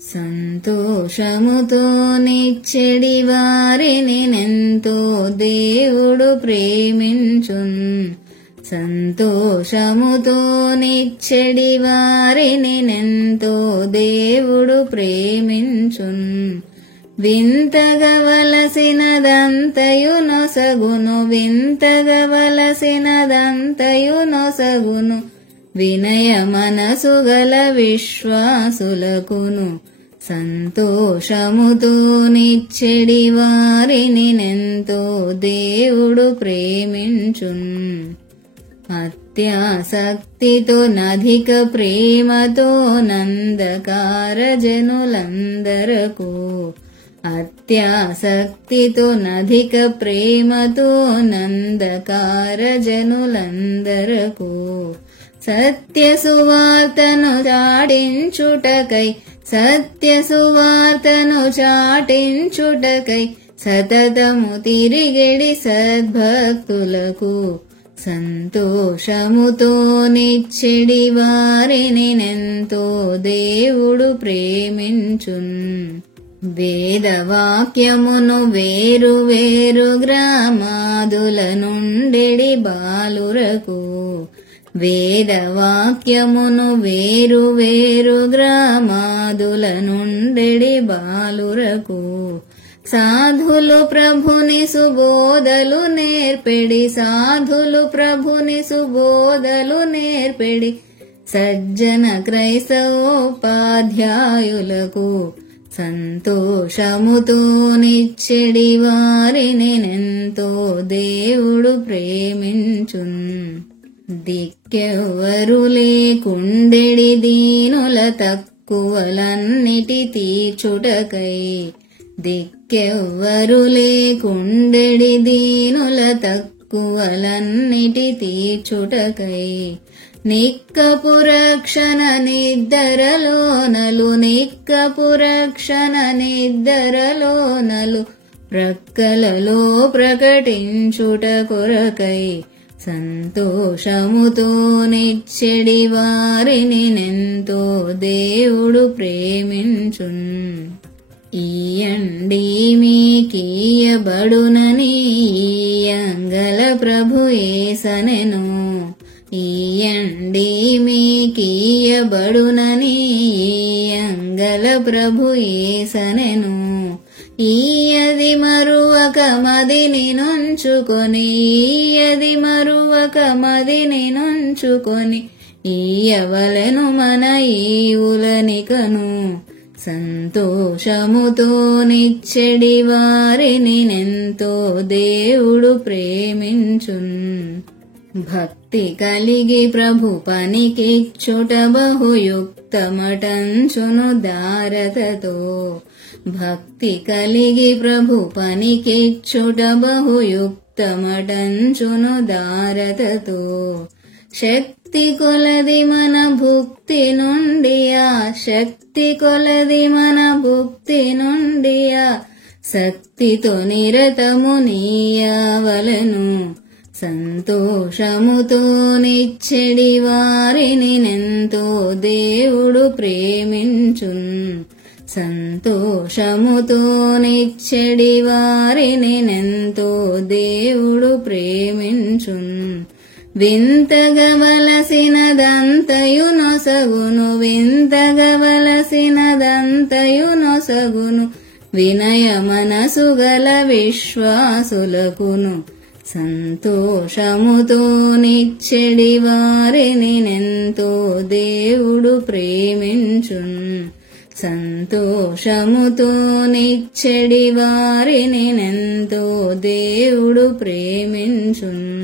సంతోషముతో నిచ్చెడి వారిని నెంతో దేవుడు ప్రేమించున్. సంతోషముతో నిచ్చెడి వారిని నెంతో దేవుడు ప్రేమించున్. వింతగవలసినదంతయు నొసగును, వింతగవలసినదంతయు నొసగును, వినయ మనసు గల విశ్వాసులకును. సంతోషముతో నిచ్చెడి వారిని నెంతో దేవుడు ప్రేమించున్. అత్యాసక్తితో నధిక ప్రేమతో నందకార జనులందరకు, అత్యాసక్తితో నధిక ప్రేమతో నందకార జనులందరకు, సత్య సువార్తను చాటించుటకై, సత్య సువార్తను చాటించుటకై సతతము తిరిగెడి సద్భక్తులకు. సంతోషముతో నిచ్చెడి వారిని నెంతో దేవుడు ప్రేమించున్. వేదవాక్యమును వేరు వేరు గ్రామాదుల నుండెడి బాలురకు, వేదవాక్యమును వేరు వేరు గ్రామాదుల నుండెడి బాలురకు, సాధులు ప్రభుని సుబోధలు నేర్పెడి, సాధులు ప్రభుని సుబోధలు నేర్పెడి సజ్జన క్రైస్తవోపాధ్యాయులకు. సంతోషముతో నిచ్చెడి వారిని నెంతో దేవుడు ప్రేమించున్. దిక్కెవ్వరు లేకుండెడి దీనుల తక్కువలన్నిటి తీర్చుటకై, దిక్కెవ్వరు లేకుండెడి దీనుల తక్కువలన్నిటి తీర్చుటకై, నిక్కపు రక్షణ నిద్దరలోనలు, నిక్కపు రక్షణ నిద్దరలోనలు ప్రక్కలలో ప్రకటించుట కొరకై. సంతోషముతో నిచ్చెడి వారిని నెంతో దేవుడు ప్రేమించున్. ఈయండి మీకీయబడునని ఈయంగల ప్రభు యేసనెను, ఈయండి మీకీయబడునని ఈయంగల ప్రభు యేసనెను. ఈయది మరువక మదిని నుంచుకొని, ఈయది మరువక మదిని నుంచుకొని ఈయవలెను మన ఈవులనికను. సంతోషముతో నిచ్చెడి వారిని నెంతో దేవుడు ప్రేమించున్. భక్తి కలిగి ప్రభు పనికిచ్చుట బహుయుక్తమటంచును దారతతో, భక్తి కలిగి ప్రభు పనికిచ్చుట బహుయుక్తమటంచును దారతతో. శక్తి కొలది మన భుక్తి నుండియా, శక్తి కొలది మన భుక్తి నుండియా శక్తితో నిరతము నీయవలెను. సంతోషముతో నిచ్చెడి వారిని నెంతో దేవుడు ప్రేమించున్. సంతోషముతో నిచ్చెడి వారిని నెంతో దేవుడు ప్రేమించున్. వింతగవలసినదంతయు నొసగును, వింతగవలసినదంతయు నొసగును, వినయ మనసు గల విశ్వాసులకును. సంతోషముతో నిచ్చెడి వారిని నెంతో దేవుడు ప్రేమించున్. సంతోషముతో నిచ్చెడి వారిని నెంతో దేవుడు ప్రేమించున్.